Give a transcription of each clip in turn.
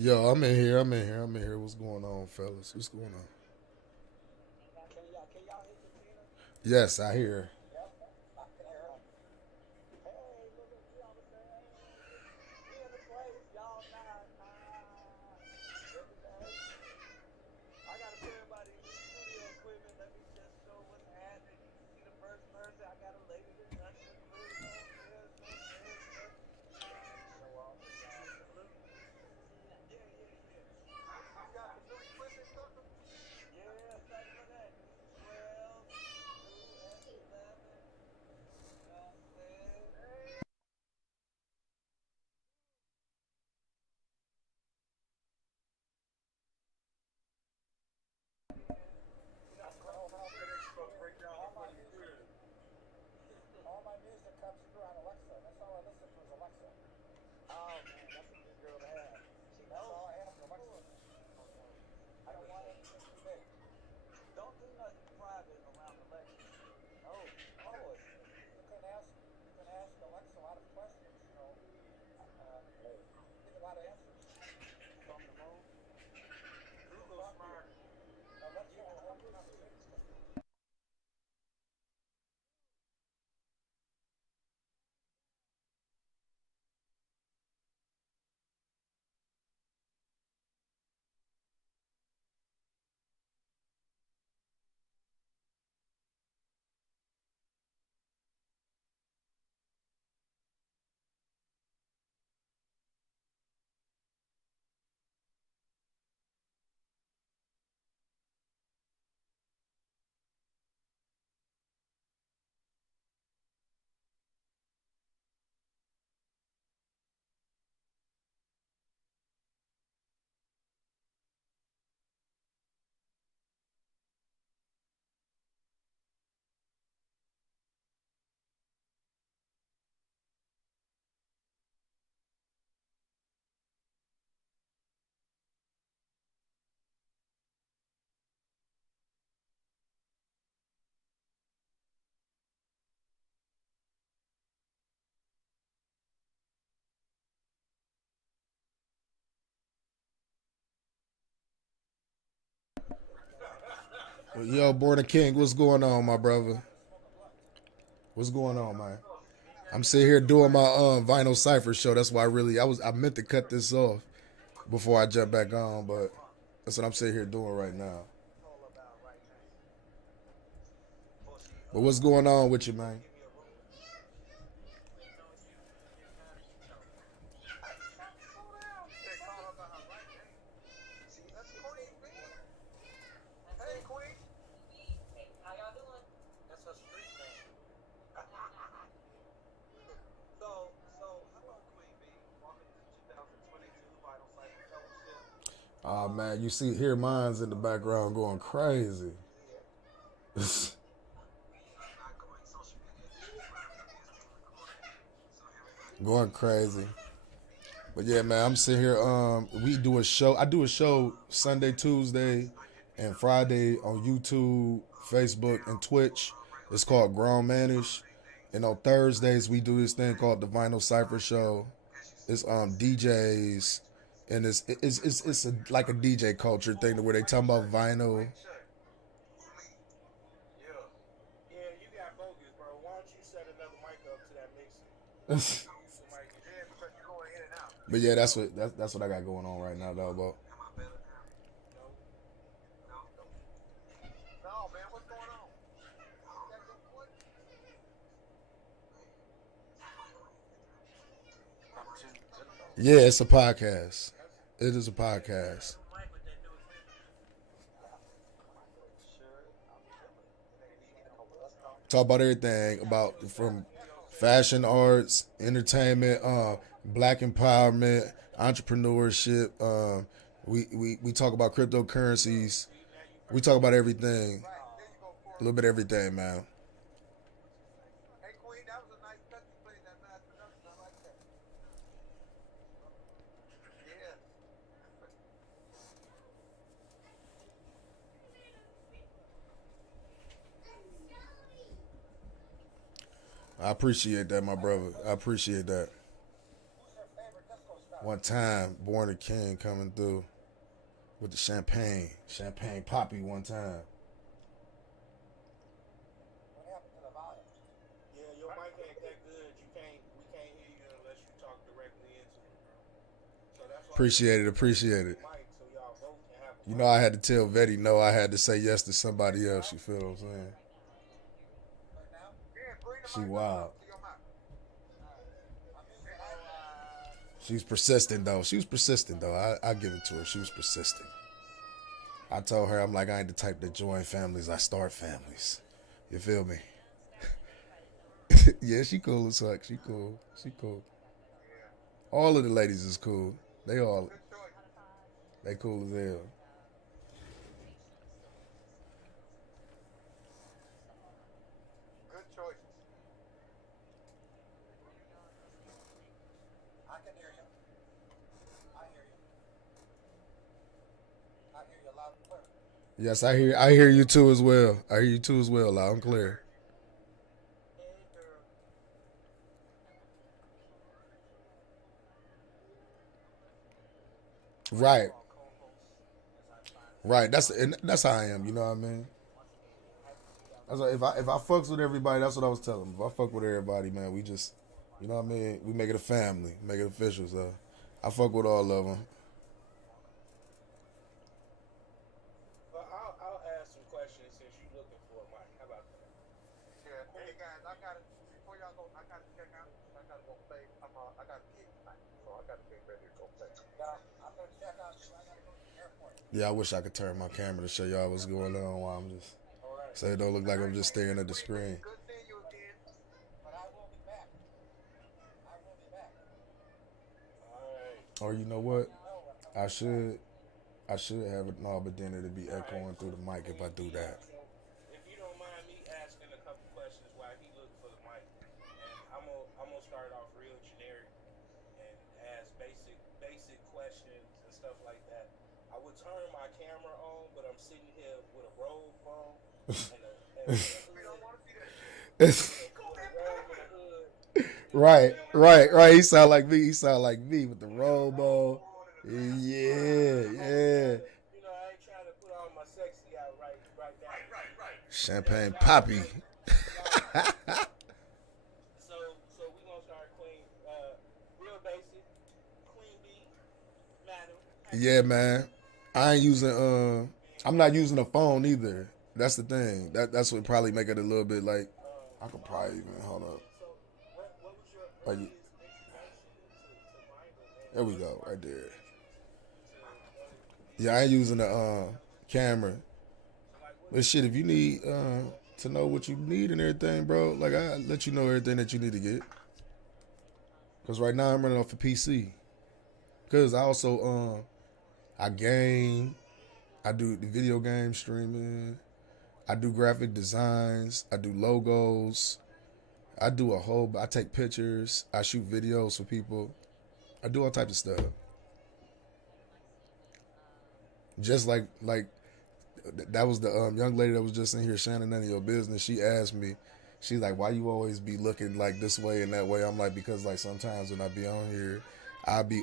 Yo, I'm in here. I'm in here. I'm in here. What's going on, fellas? What's going on? Yes, I hear. Yo, Border King, what's going on, my brother? What's going on, man? I'm sitting here doing my vinyl cipher show. That's why I meant to cut this off before I jump back on, but that's what I'm sitting here doing right now. But what's going on with you, man? Oh man, you see here mine's in the background going crazy. Going crazy. But yeah, man, I'm sitting here. We do a show. I do a show Sunday, Tuesday, and Friday on YouTube, Facebook, and Twitch. It's called Grown Manish. And on Thursdays we do this thing called the Vinyl Cipher Show. It's DJs, and like a DJ culture thing where they talk about vinyl. But yeah, that's what I got going on right now, though. But yeah, it's a podcast. It is a podcast. Talk about everything about from fashion, arts, entertainment, black empowerment, entrepreneurship. We talk about cryptocurrencies. We talk about everything, a little bit of everything, man. I appreciate that, my brother. I appreciate that. One time, Born a King coming through with the champagne poppy one time. Yeah, your mic ain't that good. We can't hear you unless you talk directly into it, bro. So that's why we Appreciate need it, you to appreciate adjust it. your mic so y'all both can have a You know, mic. I had to tell Vetty no. I had to say yes to somebody else. You feel what I'm saying? She wild. She's persistent though. She was persistent though. I give it to her. She was persistent. I told her I'm like I ain't the type that join families. I start families. You feel me? Yeah, she cool as fuck. She cool. She cool. All of the ladies is cool. They cool as hell. Yes, I hear. I hear you too as well. I hear you too as well. Loud and clear. Hey, girl. First of Right. all, co-host, as I find Right. That's how I am. You know what I mean? happy to be on That's the like show. if I fucks with everybody, that's what I was telling them. If I fuck with everybody, man, we just, you know what I mean? We make it a family, make it official. So I fuck with all of them. Well, I'll ask some questions since you're looking for a mic. How about that? Yeah, I wish I could turn my camera to show y'all what's going on while I'm just, All right. so it don't look like I'm just staring at the screen. All right. Or you know what? I should I should have it no, but then it'd be All right. echoing through So the mic if I Queen do B, that. so if you don't mind me asking a couple questions while he look for the mic, and I'm gonna start off real generic and ask basic questions and stuff like that. I would turn my camera on, but I'm sitting here with a robe on and a hood with a robe and a hood. You know what I'm Right, saying? right, right. He sound like me. He sound like me with the robo. Yeah, I ain't yeah. trying to, I ain't trying to put all my sexy out right now. Champagne Y'all poppy. know, y'all know. So we gonna start Queen, real basic. Queen B, madam, how you Yeah, doing? man. I ain't using I'm not using a phone either. That's the thing. That's what probably make it a little bit like I could probably even hold up. So what was your Like earliest introduction to mining, there and we what go, right sparked your there. interest to wanting to be Yeah, I ain't using the artificial intelligence camera. engineer? So like, But shit, if you need to know what you need and everything, bro, like I let you know everything that you need to get. Cause right now I'm running off a PC. Cause I also I game, I do the video game streaming, I do graphic designs, I do logos, I do a whole. I take pictures, I shoot videos for people, I do all types of stuff. Just like that was the young lady that was just in here, Shannon, none of your business. She asked me, she's like, "Why you always be looking like this way and that way?" I'm like, because like sometimes when I be on here, I be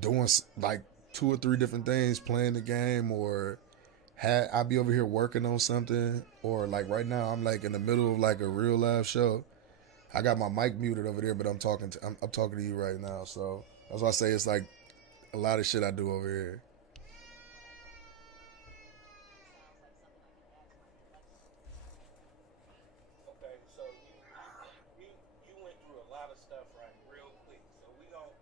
doing like two or three different things, playing the game, or I be over here working on something, or like right now I'm like in the middle of like a real live show. I got my mic muted over there, but I'm talking to you right now. So that's why I say it's like a lot of shit I do over here. Okay, so you went through a lot of stuff right real quick. So we gonna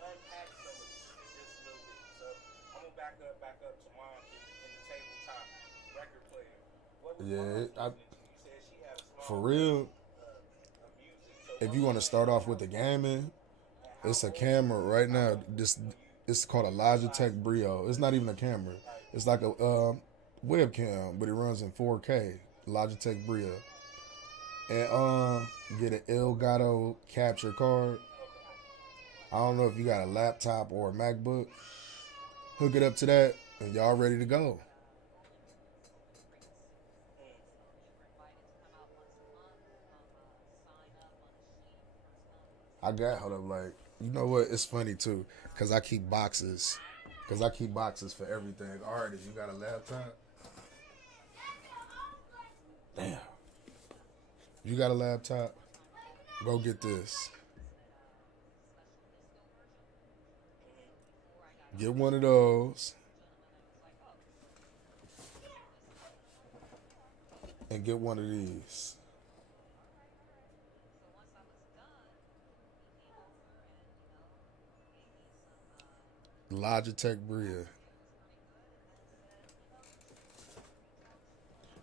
unpack some of this just a little bit. So I'm gonna back up to mom in the tabletop record player. What was Yeah, mom's listening to? You said she had a for small real. collection of music. So If what you was want to playing start in the off with the household, gaming, and how it's a old camera right how now. old were This you when you it's called a Logitech realized what you Brio. wanted It's to not do? even a camera. Like, It's like a webcam, but it runs in 4K. Logitech Brio, and get an okay, Elgato capture card. okay. I don't know if you got a laptop or a MacBook. Hook it up to that, and y'all ready to go. Hmm. I got hold up like You know what? It's funny too, cause I keep boxes, cause I keep boxes for everything. Artist, you got a laptop? Damn. You got a laptop? Go get this. Get one of those and get one of these. Logitech Bria.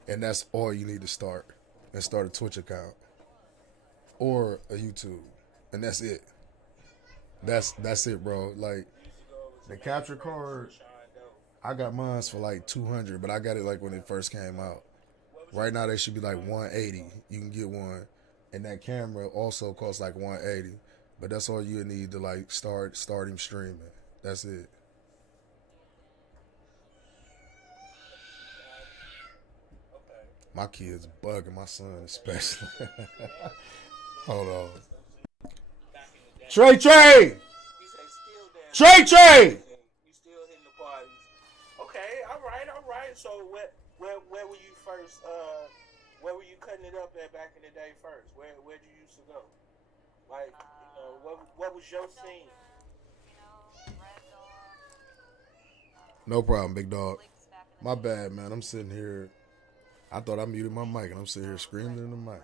And that's all you need to start. And start a Twitch account. Or a YouTube. And that's it. That's it, bro. Like You used to go over to the Bass capture Pro before card, Sean Doe. I got mine for like 200, but I got it like when it first came out. What was your Right now they first should be like 180. You can get one. And that camera also costs like 180. But that's all you need to like start him streaming. That's it. got it? Okay. My kids bugging, my son Okay. especially. Hold Dance on. and stuff. So back in the day. Trey Trey! You say still dancing Trey to the Trey! music. You still hitting the parties. Okay, all right, all right. So where were you first? Where were you cutting it up at back in the day first? Where'd you used to go? Like what was your scene? No problem, big dog. My bad, man. I'm sitting here. I thought I muted my mic and I'm sitting here screaming in the mic.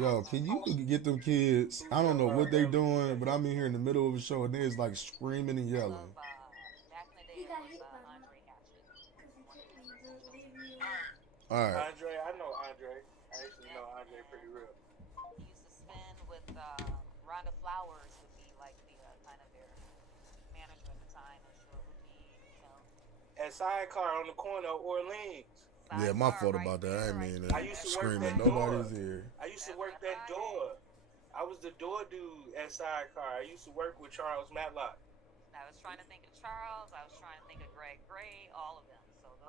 Yo, can you get them kids? I don't know what they doing, but I'm in here in the middle of a show and they's like screaming and yelling. All right. Andre, I know Andre. I actually know Andre pretty real. At Sidecar on the corner of Orleans. Yeah, my fault about that. I ain't mean I to used to work scream in that door. nobody's ear. I used to work that door. I was the door dude at Sidecar. I used to work with Charles Matlock.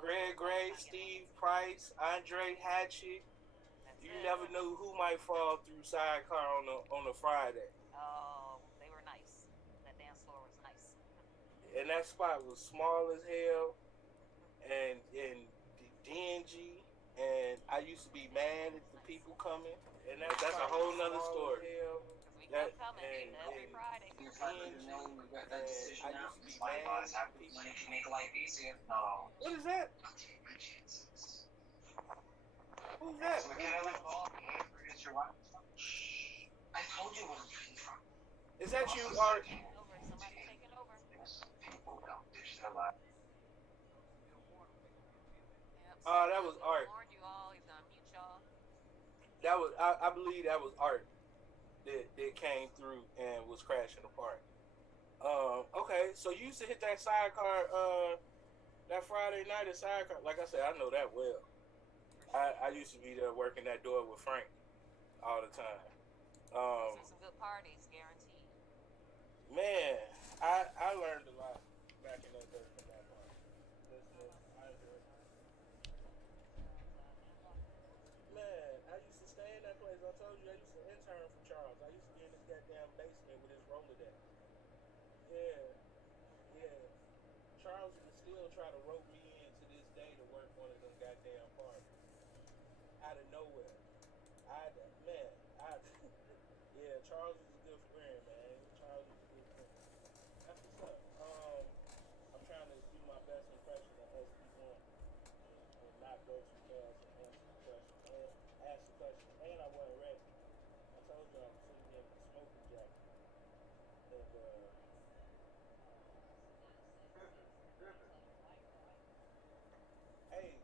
Greg Gray, Steve Price, Andre Hatchett. You never knew who might fall through Sidecar on a Friday. And that spot was small as hell and dingy. And I used to be mad at the people coming. And that's a whole nother story. That, and dingy. And I used to be mad at the people. What is that? Who's that? Is that you, Art? That was Art. That was I believe that was Art that came through and was crashing apart. Okay, so you used to hit that Sidecar that Friday night at Sidecar. Like I said, I know that well. I used to be there working that door with Frank all the time. Man, I learned a lot back in that day from that part. Listening, I enjoyed it. Man, I used to stay in that place. I told you I used to intern for Charles. I used to be in this goddamn basement with his Rolodex. Yeah, yeah. Charles would still try to rope me in to this day to work one of them goddamn parties out of nowhere. Man, yeah. Charles was a good friend, man. Charles was a good friend. That's what's up. I'm trying to do my best impression of SB1 and not go too fast and answer the question and ask the question. And I wasn't ready. I told you I was sitting here with a smoking jacket. And hey,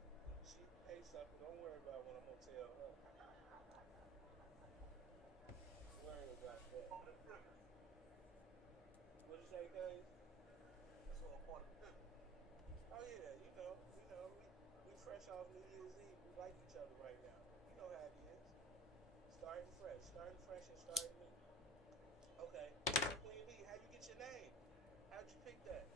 she hey sucker, don't worry about what I'm gonna tell her. Worry about that. What'd you say, Case? Oh yeah, we fresh off New Year's Eve. We like each other right now. You know how it is. Starting Starting fresh and starting new. Okay. So Queen B, how you get your name? How'd you pick that?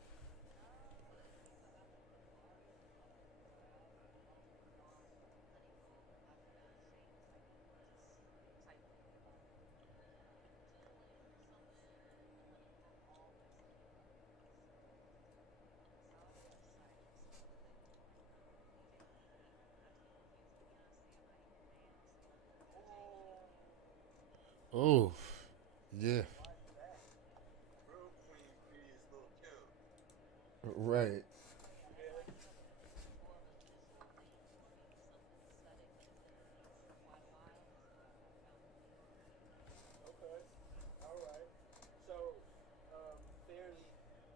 Oh, yeah, Why is that? Real Queen B is Lil Kim. right. Yeah. Okay. All right. So, fairly,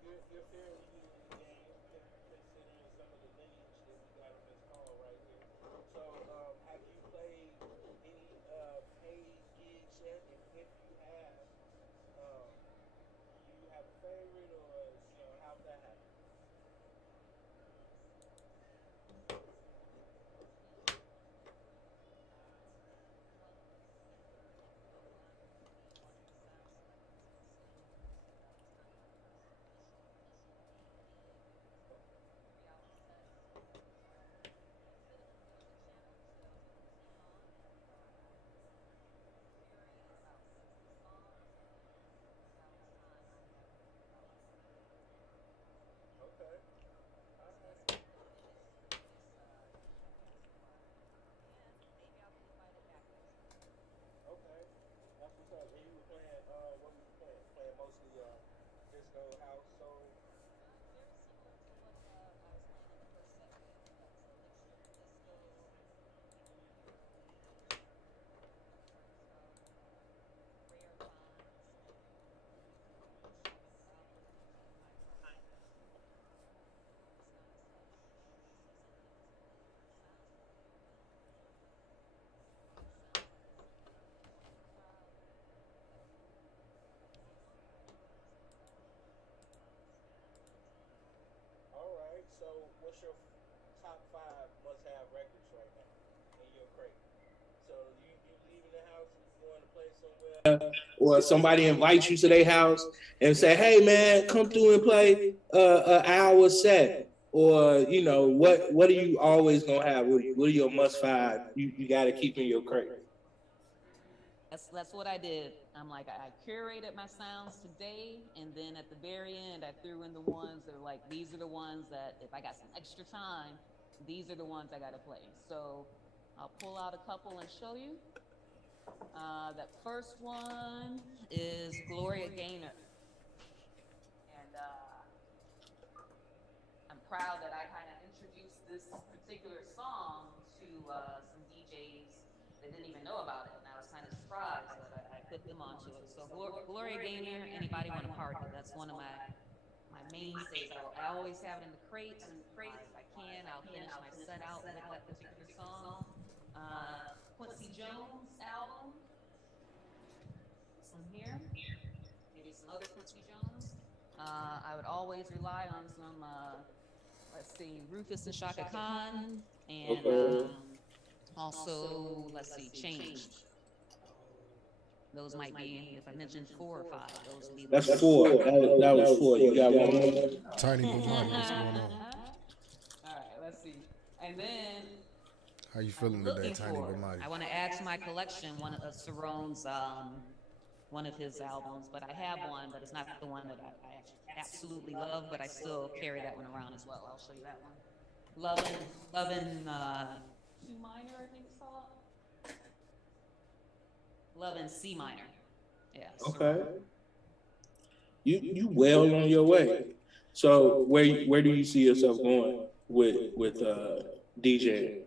you're fairly new in the game, considering some of the lineage that we got on this call right here. So, have you played any paid gigs yet? If you have, um, do you have a favorite, or how's that happen? Okay. Okay. All right. Okay. That's what's up. And you were playing. What were you playing? Playing mostly disco, house, soul. All right. So, what's your top five must-have records right now in your crate? So, you leaving the house and you going to play somewhere, or somebody invites you to their house and say, "Hey, man, come through and play an hour set." Or what are you always gonna have? What are your must five? You got to keep in your crate. That's what I did. I'm like I curated my sounds today, and then at the very end, I threw in the ones that are like these are the ones that if I got some extra time, these are the ones I got to play. So I'll pull out a couple and show you. That first one is Gloria Gaynor, and I'm proud that I kind of introduced this particular song to some DJs that didn't even know about it, and I was kind of surprised, but I put them onto it. So Gloria Gaynor, anybody want to party? That's one of my mainstays. I always have it in the crate. If I can, I'll finish my set out with that particular song. Quincy Jones album, this one here, maybe some other Quincy Jones. I would always rely on some let's see, Rufus and Shaka Khan, and Okay. also let's see, Changed. Those might be, if I mentioned 4 or 5, those would be the That's ones. four. That was four. You got one more. Tiny but mighty. What's going on? All right, let's see. And then How you I'm feeling today, looking Tiny but for. mighty? I want to add to my collection one of Sarone's one of his albums, but I have one, but it's not the one that I actually absolutely love, but I still carry that one around as well. I'll show you that one. Lovin' two minor, I think it's called. Lovin' C minor. Yeah, Okay. Sarone. You well on your way. So where do you see yourself going with DJ?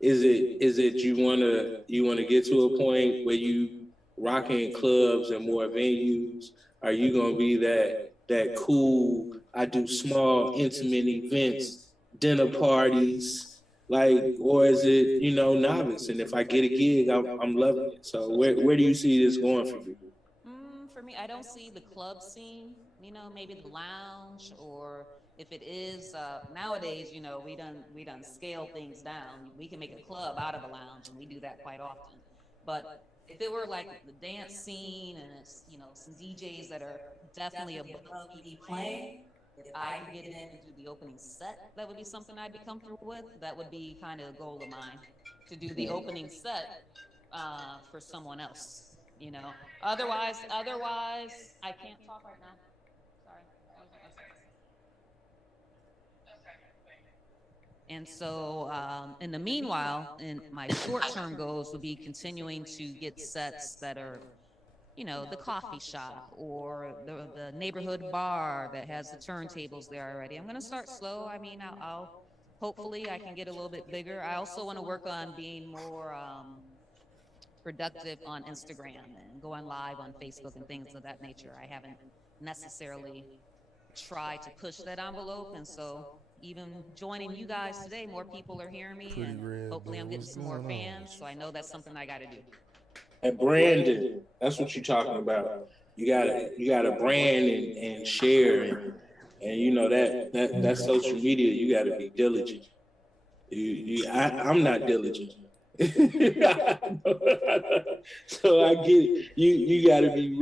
Is it you wanna get to a point where you rocking clubs and more venues? Are you gonna be that cool? I do small intimate events, dinner parties, like, or is it novice? And if I get a gig, I'm loving it. So where do you see this going for you? For me, I don't see the club scene, maybe the lounge, or if it is nowadays, we done scale things down. We can make a club out of a lounge, and we do that quite often. But if it were like the dance scene and it's, some DJs that are definitely above me playing, if I could get in and do the opening set, that would be something I'd be comfortable with. That would be kind of a goal of mine, to do the opening set for someone else. Otherwise, I can't talk right now. Sorry. That was one second. And so, in the meanwhile, in my short-term goals would be continuing to get sets that are, the coffee shop or the neighborhood bar that has the turntables there already. I'm gonna start slow. I mean, I'll hopefully I can get a little bit bigger. I also want to work on being more productive on Instagram and going live on Facebook and things of that nature. I haven't necessarily tried to push that envelope, and so even joining you guys today, more people are hearing me, Pretty and red, hopefully but I'm getting what's some more going on? fans. So I know that's something I got to do. And branding. That's what you're talking about. You gotta brand and share and you know that social media. You got to be diligent. I'm not diligent. So I get it. You got to be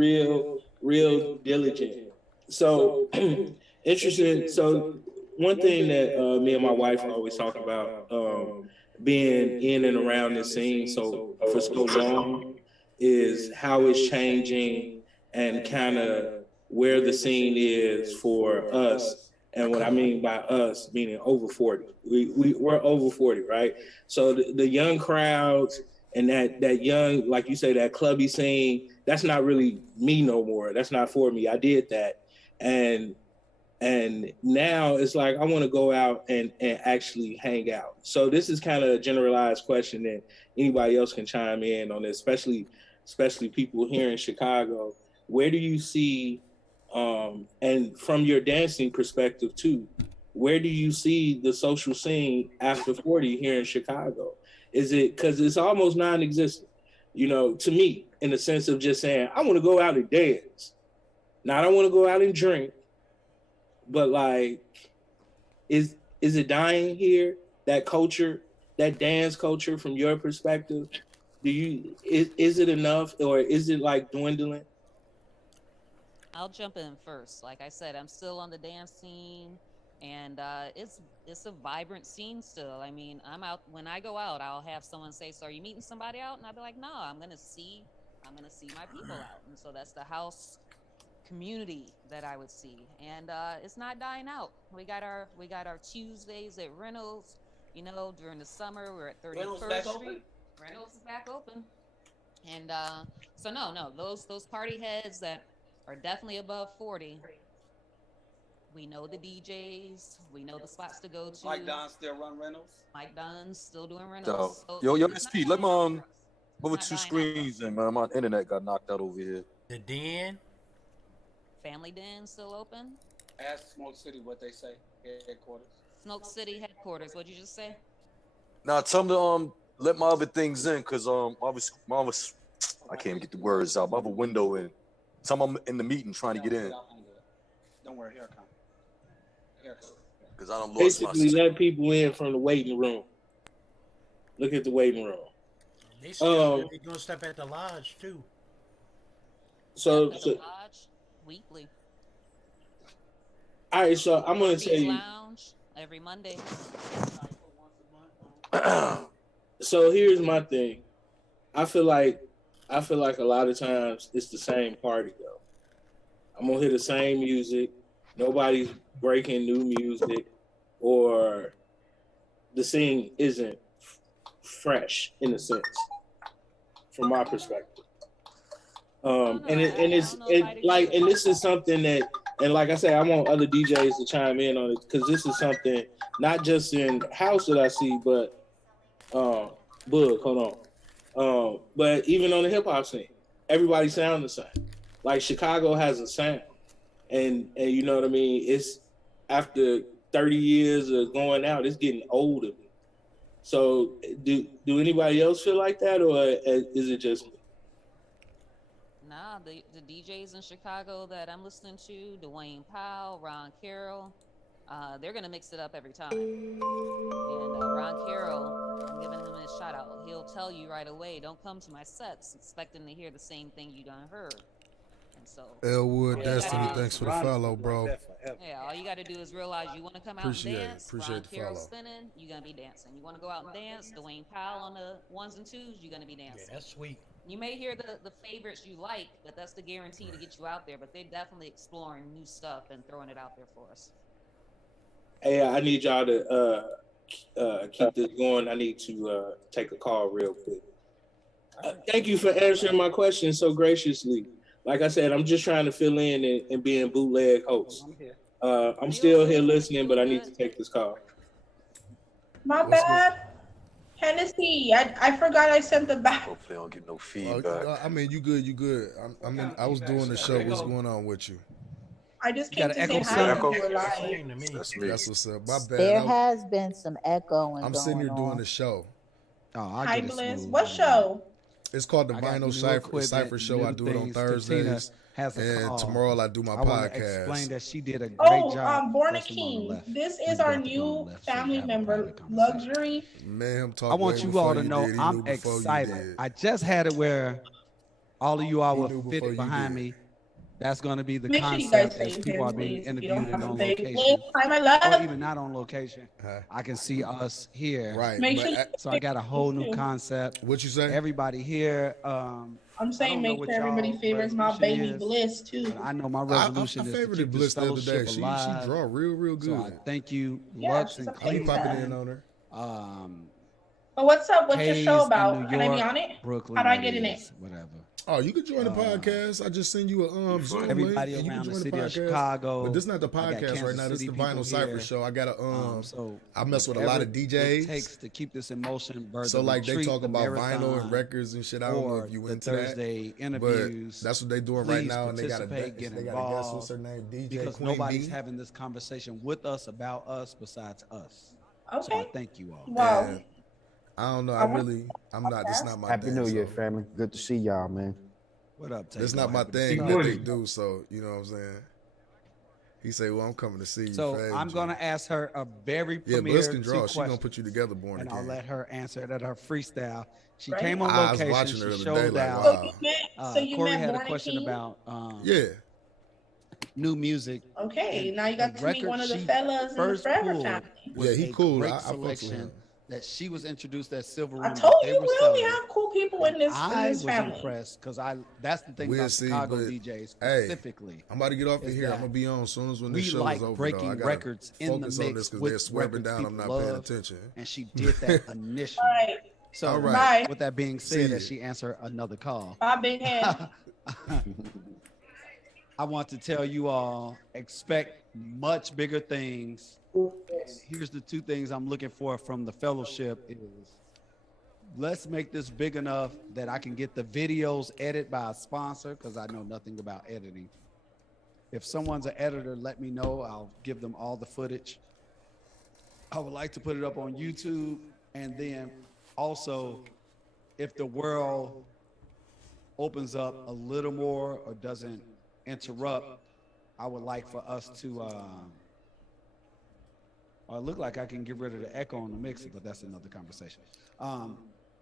real diligent. So interesting. So one thing that me and my wife are always talking about, being in and around this scene for so long, is how it's changing and kind of where the scene is for us. And what I mean by us, meaning over 40. We're over 40, right? So the young crowds and that young, like you say, that clubby scene, that's not really me no more. That's not for me. I did that. And and now it's like I want to go out and actually hang out. So this is kind of a generalized question that anybody else can chime in on this, especially people here in Chicago. Where do you see, and from your dancing perspective too, where do you see the social scene after 40 here in Chicago? Is it because it's almost non-existent, to me, in the sense of just saying, I want to go out and dance. Now I don't want to go out and drink, but like, is it dying here? That culture, that dance culture, from your perspective, is it enough, or is it like dwindling? I'll jump in first. Like I said, I'm still on the dance scene, and it's a vibrant scene still. I mean, I'm out when I go out. I'll have someone say, "So are you meeting somebody out?" And I'll be like, "No, I'm gonna see my people out." And so that's the house community that I would see, and it's not dying out. We got our Tuesdays at Reynolds. During the summer, we're at Reynolds back 31st open? Street. Reynolds is back open, and so no, those party heads that are definitely above 40. We know the DJs. We know the spots to go Mike to. Don still run Reynolds? Mike Dunn's still doing So, Reynolds, so yo, it's not SP, let dying me out for us. It's over not two dying out for us. screens, and man, my internet got knocked out over here. The Den. Family Den still open. Ask Smoke City what they say, headquarters. Smoke City headquarters. What'd you just say? Now tell them to let my other things in, cause I can't even get the words out. My other window in. Tell them I'm in the meeting trying to get in, Don't worry, here I come. Here I come. cause I don't lost my. Basically, let people in from the waiting room. Look at the waiting room. They still they doing stuff at the lodge too. So, Yep, at the so lodge weekly. all right. So I'm gonna tell Orpheus you. Lounge every Monday. So here's my thing. I feel like a lot of times it's the same party though. I'm gonna hear the same music. Nobody's breaking new music, or the scene isn't fresh in a sense, from my perspective. And this is something that, and like I said, I want other DJs to chime in on it, because this is something not just in house that I see, but Boog, hold on. But even on the hip hop scene, everybody sound the same. Like Chicago has a sound, and you know what I mean. It's after 30 years of going out, it's getting old to me. So do anybody else feel like that, or is it just me? Nah, the DJs in Chicago that I'm listening to, Dwayne Powell, Ron Carroll, they're gonna mix it up every time. And Ron Carroll, I'm giving him a shout out. He'll tell you right away, don't come to my sets expecting to hear the same thing you done heard. And so Elwood all you Destiny, gotta do- thanks for the Ron follow, was bro. like that forever. Yeah, all you got to do is realize you want to come out Appreciate and it. dance. Appreciate Ron the Carroll's follow. spinning, you're gonna be dancing. You want to go out and dance, Dwayne Powell on the ones and twos, you're gonna be Yeah, dancing. that's sweet. You may hear the favorites you like, but that's the guarantee to get you out there. But they're definitely exploring new stuff and throwing it out there for us. Hey, I need y'all to keep this going. I need to take a call real quick. Thank you for answering my question so graciously. Like I said, I'm just trying to fill in and being bootleg host. I'm here. I'm still here listening, but I need to take this call. My What's bad. Hennessy, I forgot I sent the back. Hopefully, I don't get no feedback. I mean, you good, you good. I was doing the show. What's going on with you? I just You came got to an say echo, hi. sir? if you were live. Same to me. That's me. That's what's up. My There bad. has been some echoing I'm going sitting here doing on. the show. Oh, I'll Hi, get it Bliss. smooth. What show? It's called the I got Vinyl new equipment, Cypher Show. I new do it on things. Katina Thursdays. has a And call. tomorrow I do my I want to explain podcast. that she did a great Oh, job. Born a That's the one on the King. left. This We is our both are going new left, so we family have a member, private conversation. Luxury. Man, him talk I want way you before all to know did. He I'm knew before you excited. did. I just had it where all of you all He were knew before fitted you behind did. me. That's going to be the Make sure you guys concept as save people him, are being please. If you don't interviewed have and a on fake location, link. Hi, my or love. even not on location. Huh? I can see us here. Right. Make but sure you So I got a whole new too. concept. what you say? Everybody here. I'm I saying don't know make what sure everybody y'all favors my resolution baby is, Bliss too. but I know my I resolution is to favorited keep Bliss this the other day. fellowship She alive. draw real So I good. thank you, Yeah, Lux she's and a I be Please, popping Cleveland. in on her. But what's up? What's your Hayes show in about? New Can I be York, on it? Brooklyn, How do I that get in it? is, whatever. Oh, you could join the podcast. I just send you a Zoom link Everybody and you can around the join the city of podcast. Chicago. But this is not the I got podcast right Kansas now. This is City the Vinyl people Cypher here. Show. I got a So I mess with a lot of whatever DJs. it takes to keep this in motion. So like they talk the about vinyl marathon, and records and shit. I don't know or if you the into Thursday that, interviews. but that's what they doing right Please now. And they got participate, get they got a guest. What's involved, her name? DJ because Queen nobody's B. having this conversation with us about us besides us. So I Okay. thank you all. Wow. And I don't know. I'm not. This not my Happy thing. New Year, so. family. Good to see y'all, man. What up, Tay? It's not my Happy to see thing you. that they do. So you know what I'm saying. He say, "Well, I'm coming to see you." So Fave, I'm G." gonna ask her a very Yeah, premier Bliss can draw. two She gonna questions, put you together, born and I'll again. let her answer it at her freestyle. She Right. came on I was location. watching her She the other day, showed like, out. So wow. you met, so you Corey met had a Born a question King? about Yeah, new music. Okay, And now you got the to meet record one of the she fellas in the first Forever pulled family. was Yeah, he a cool. great I fucks with selection him. that she was introduced at Silver Room. I that told they you were we only selling. have cool people in this I was family. impressed because that's the thing We'll about see, Chicago but, DJs hey, specifically. I'm about to get off of is here. I'm that gonna be on as soon as when we this show like is over. breaking though. I gotta records in the focus on mix this because with they're swearing records down. I'm people not paying love, attention. and she did that initially. All right, So, All right. bye. with that being See said, you. as she answered another call, Bye, big head. I want to tell you all expect much bigger things. Here's the two things I'm looking for from the fellowship is let's make this big enough that I can get the videos edited by a sponsor because I know nothing about editing. If someone's an editor, let me know. I'll give them all the footage. I would like to put it up on YouTube. And then also, if the world opens up a little more or doesn't interrupt, I would like for us to, I look like I can get rid of the echo on the mixer, but that's another conversation.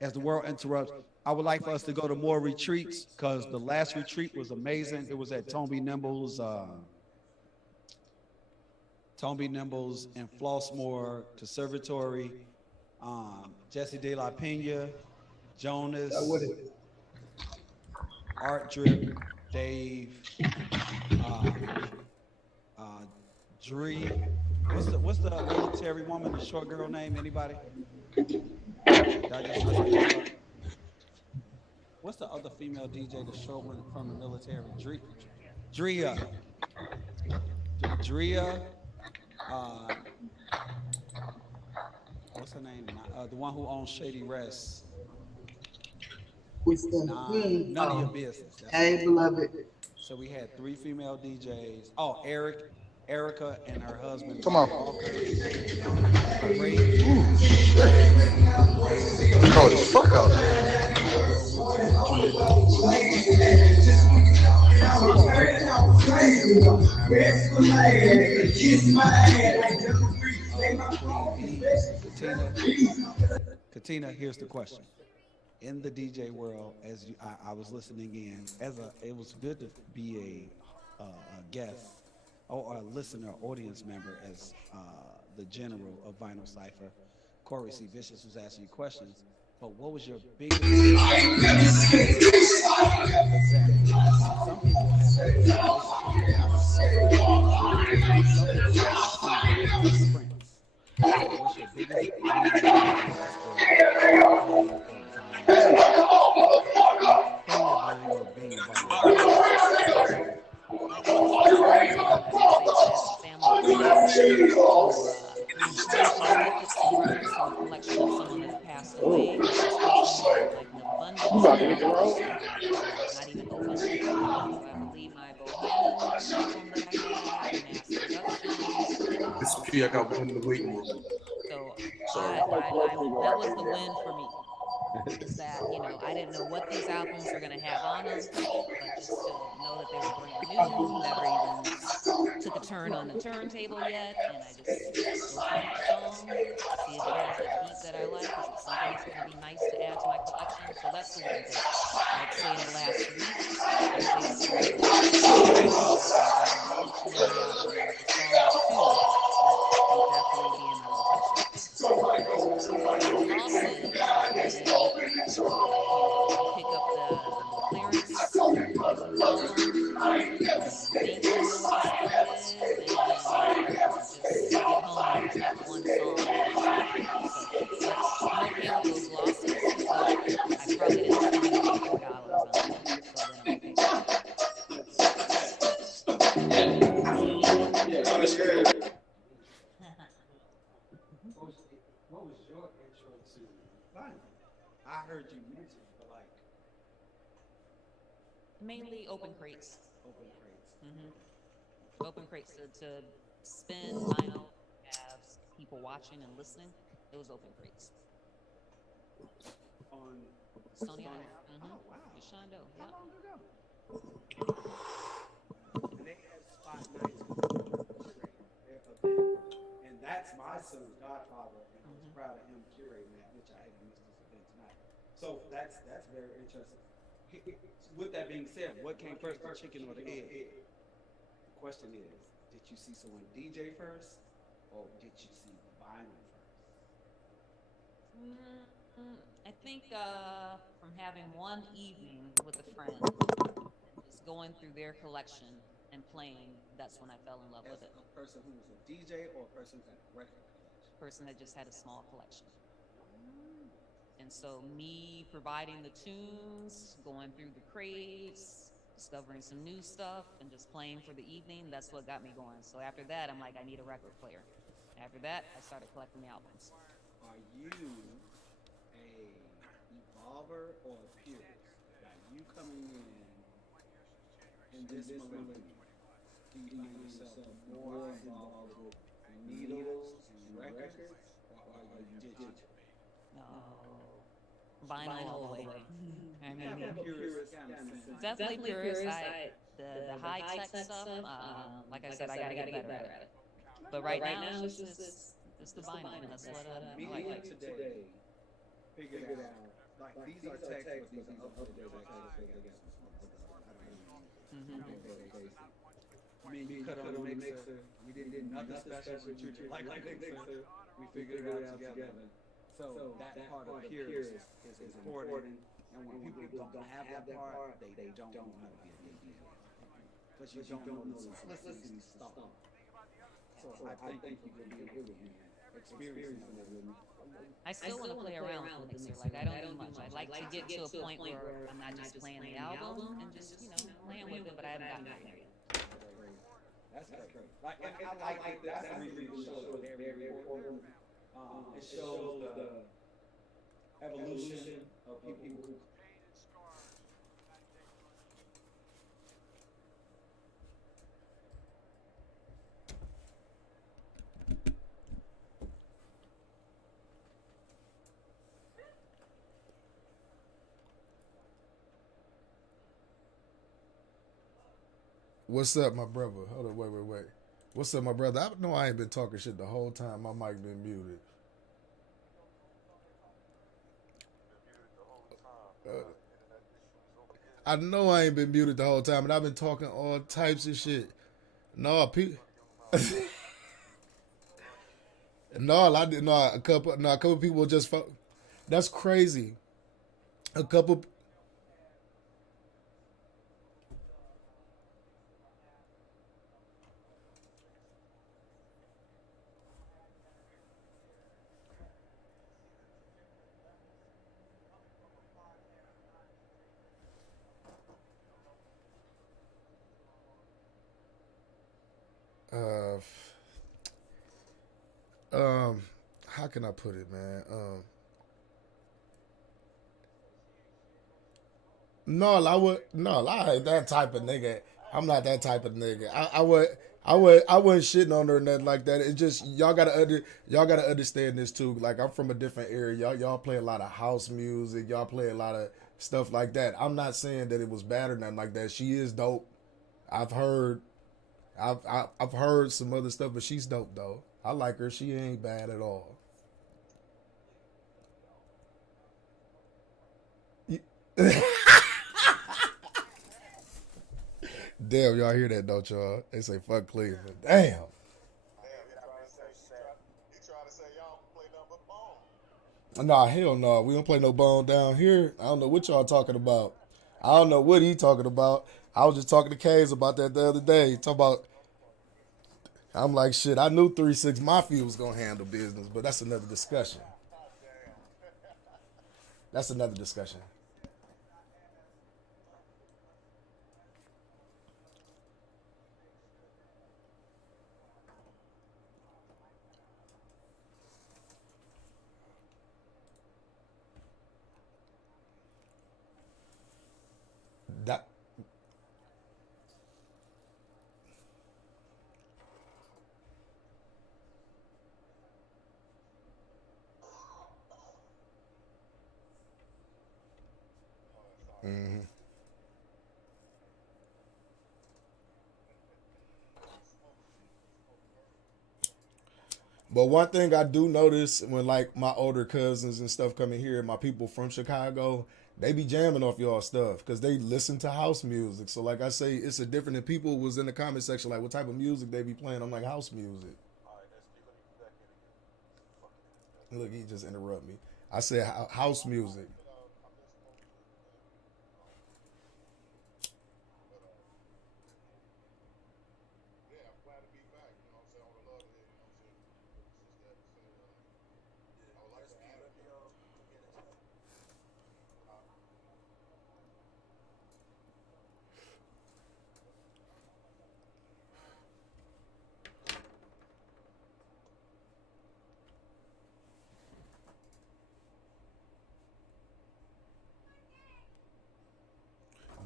As the world interrupts, I would like for us to go to more retreats because the last retreat was amazing. It was at Tomby Nimble's and Flossmoor Conservatory. Jesse De La Pena, Jonas, Art Drip, Dave, Dree. What's the military woman, the short girl name? Anybody? What's the other female DJ, the short one from the military? Drea. What's her name? The one who owns Shady Rest. None of your business. Hey, beloved. So we had 3 female DJs. Oh, Erica and her husband. Come on. Great. Cold as fuck out. Queen B, Katina, here's the question. In the DJ world, as I was listening in, it was good to be a guest or a listener, audience member as the general of Vinyl Cipher. Corey C. Vicious was asking you questions, but what was your biggest example? Some people have a relationship with Prince. Some people have received music from Prince. So what's your biggest musical influence or playing of vinyl or being a vinyl artist? It's funny. I would say that I have a family friend who just runs from a collection of someone that had passed away, but this person had like an abundance of albums that were not even opened. So I believe my Bohannon album that I have, Mass Productions, This P, I got one in the waiting room. so Sorry. that was the win for me. Is that I didn't know what these albums were going to have on them, but just to know that they were brand new, never even took a turn on the turntable yet, and I just go through each song, see if it has that beat that I like. Is it something that's going to be nice to add to my collection? So that's the win. But I'd say in the last week, I was able to listen to all of the albums, almost each and every album, and there's a song or two that can definitely be in my rotation. The losses are when you pick up the clearance album and you think you know what the story is, and you just get home and there's that one song that just ain't for you. So, but I'm okay with those losses because I probably didn't spend more than $4 on them, so then I'm okay with that. What was your intro to vinyl? I heard you mention, but like Mainly open crates. open crates. Open crates to spin vinyl, have people watching and listening. It was open crates. On Stony Island. Oh wow. Shondo. How Yeah. long ago? And they had spot nights with their event. And that's my son's godfather, and I was proud of him curating that, which I had missed this event tonight. So that's very interesting. With that being said, what came first, the chicken or the egg? The question is, did you see someone DJ first, or did you see vinyl first? I think from having one evening with a friend, just going through their collection and playing, that's when I fell in love with it. A person who was a DJ or a person who had a record collection? Person that just had a small collection. And so me providing the tunes, going through the crates, discovering some new stuff, and just playing for the evening, that's what got me going. So after that, I'm like, I need a record player. After that, I started collecting the albums. Are you a evolver or a purist? Like you coming in this millennium, do you find yourself more involved with needles and records, or are you digital? No. Vinyl all the way. I mean, definitely purist. The high tech stuff, like I said, I gotta get better at it. But right now, it's just the vinyl. That's what I like. Today figured out, like these are texts, but these are updated. I mean, you cut on the mixer. We didn't nothing special with you. Like the mixer, we figured it out together. So that part of purist is important. And when people don't have that part, they don't know how to be a DJ. Because you don't know the simplicity stuff. So I thank you for being here with me, experiencing it with me. I still want to play around with the mixer. Like, I don't do much. I'd like to get to a point where I'm not just playing the album and just, playing with it, but I haven't gotten there yet. That's great. Like, and I like that's the reason the show is very important. It shows the evolution of people who What's up, my brother? Hold on, wait. What's up, my brother? I know I ain't been talking shit the whole time. My mic been muted. I know I ain't been muted the whole time, and I've been talking all types of shit. No, people. No, I did not. A couple people just. That's crazy. A couple. Uh, um, how can I put it, man? No, I would. No, I ain't that type of nigga. I'm not that type of nigga. I wasn't shitting on her or nothing like that. It's just y'all gotta understand this too. Like I'm from a different area. Y'all play a lot of house music. Y'all play a lot of stuff like that. I'm not saying that it was bad or nothing like that. She is dope. I've heard, I've heard some other stuff, but she's dope though. I like her. She ain't bad at all. Damn, y'all hear that, don't y'all? They say fuck Cleveland. Damn. Nah, hell no. We don't play no bone down here. I don't know what y'all talking about. I don't know what he talking about. I was just talking to Kays about that the other day. Talk about. I'm like shit. I knew 3-6 Mafia was gonna handle business, but that's another discussion. That's another discussion. That. Mm-hmm. But one thing I do notice when like my older cousins and stuff come in here, my people from Chicago, they be jamming off y'all stuff because they listen to house music. So like I say, it's a different. And people was in the comment section like, what type of music they be playing? I'm like house music. Look, he just interrupt me. I said house music.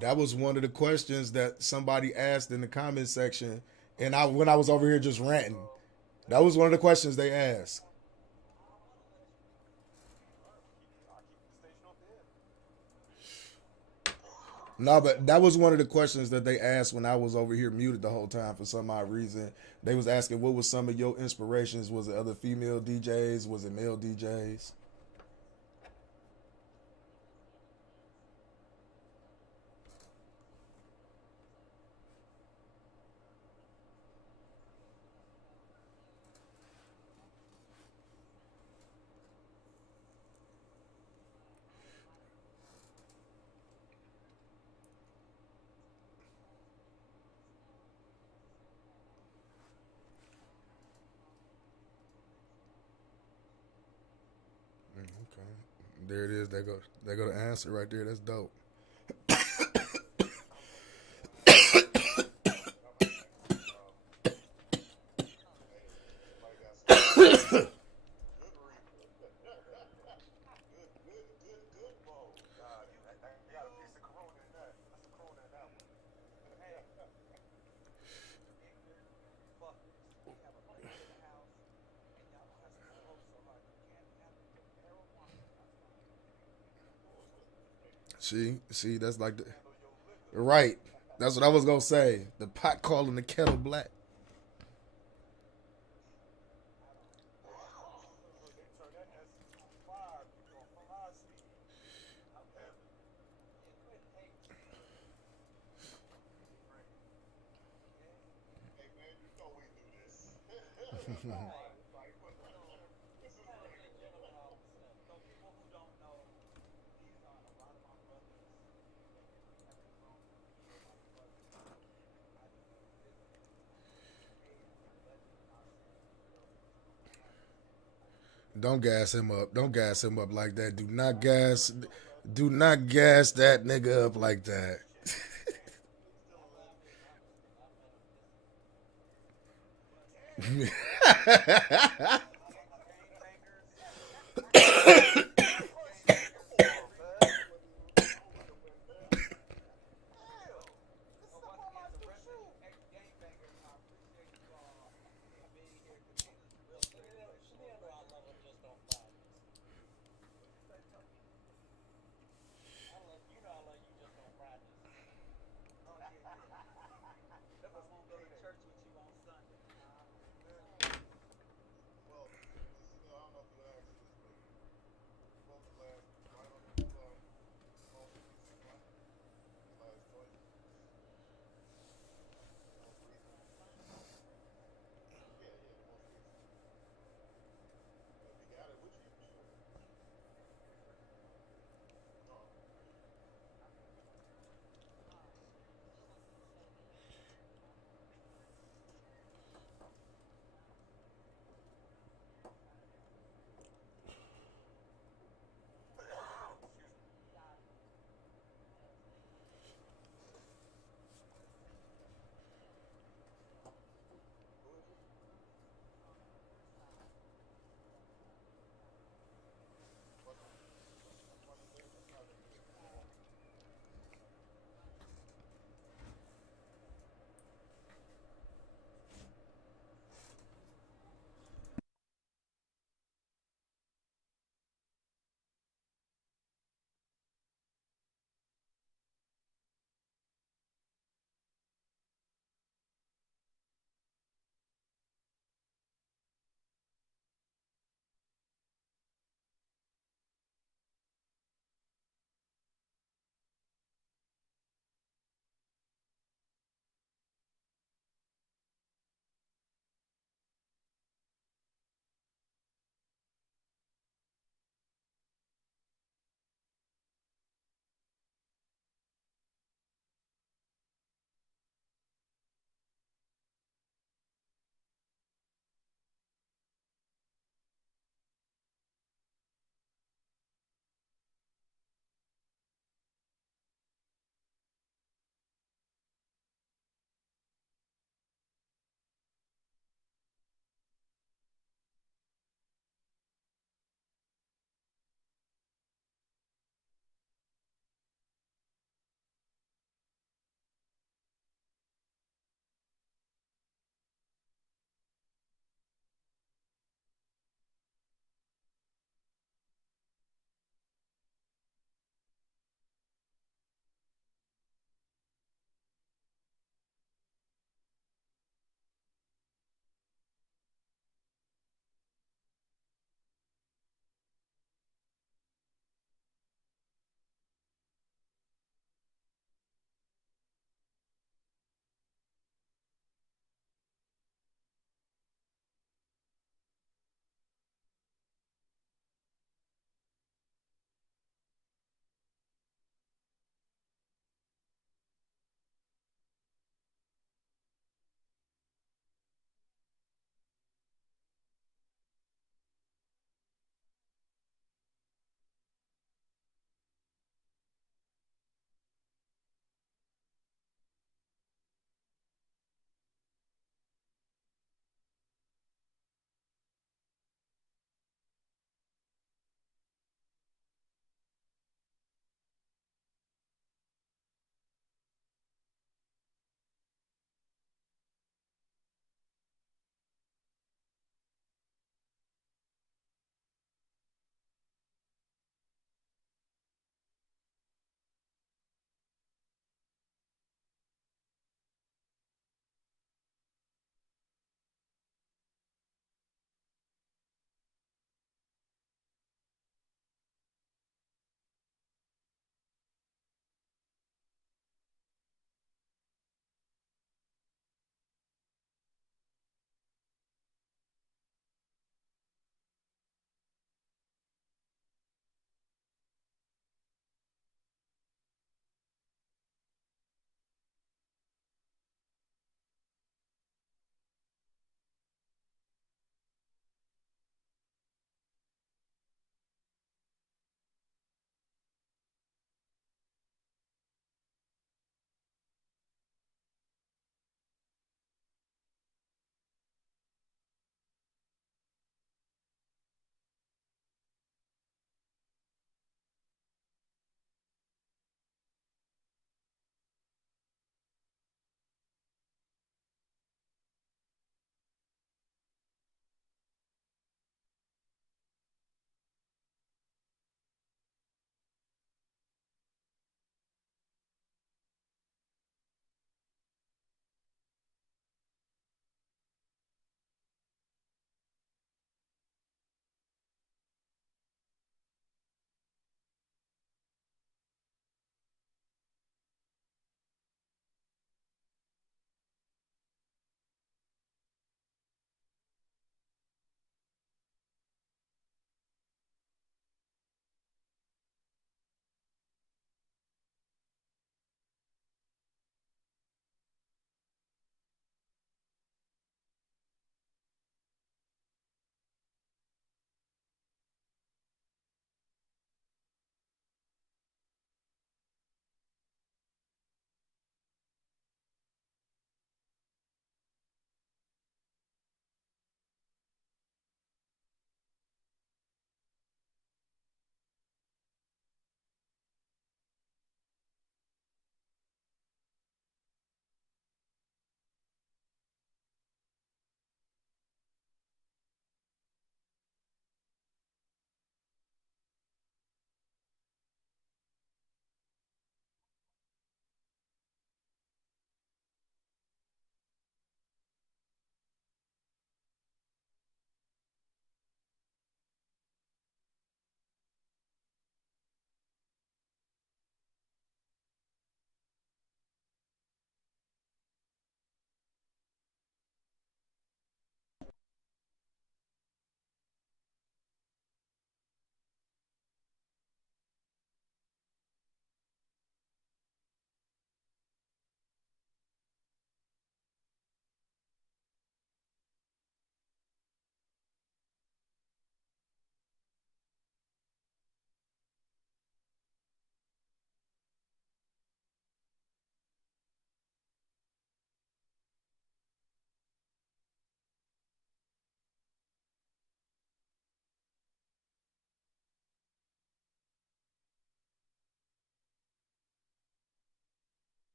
That was one of the questions that somebody asked in the comment section, and I when I was over here just ranting, that was one of the questions they asked. No, but that was one of the questions that they asked when I was over here muted the whole time for some odd reason. They was asking what was some of your inspirations? Was it other female DJs? Was it male DJs? Okay, there it is. They go. They go to answer right there. That's dope. See, that's like the right. That's what I was gonna say. The pot calling the kettle black. Don't gas him up. Don't gas him up like that. Do not gas that nigga up like that.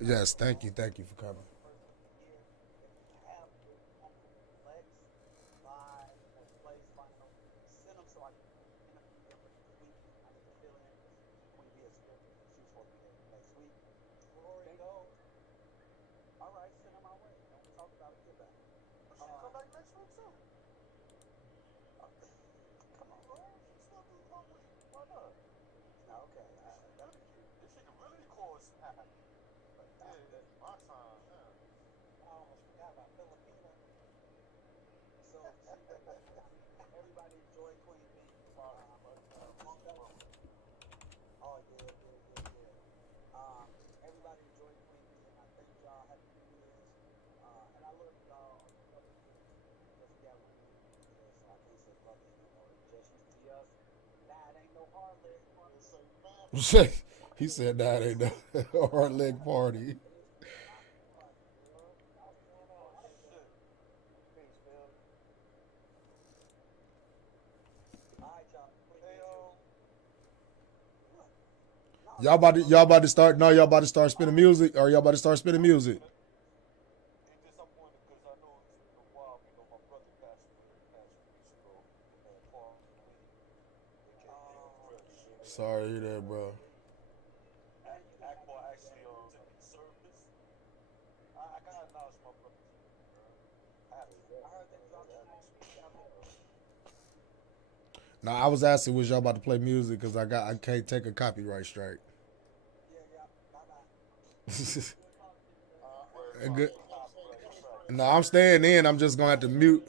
Yes, thank you for coming. He said that ain't no hard leg party. Y'all about to start? No, y'all about to start spinning music, or y'all about to start spinning music? Sorry to hear that, bro. Now I was asking, was y'all about to play music? Cause I can't take a copyright strike. Good. No, I'm staying in. I'm just gonna have to mute.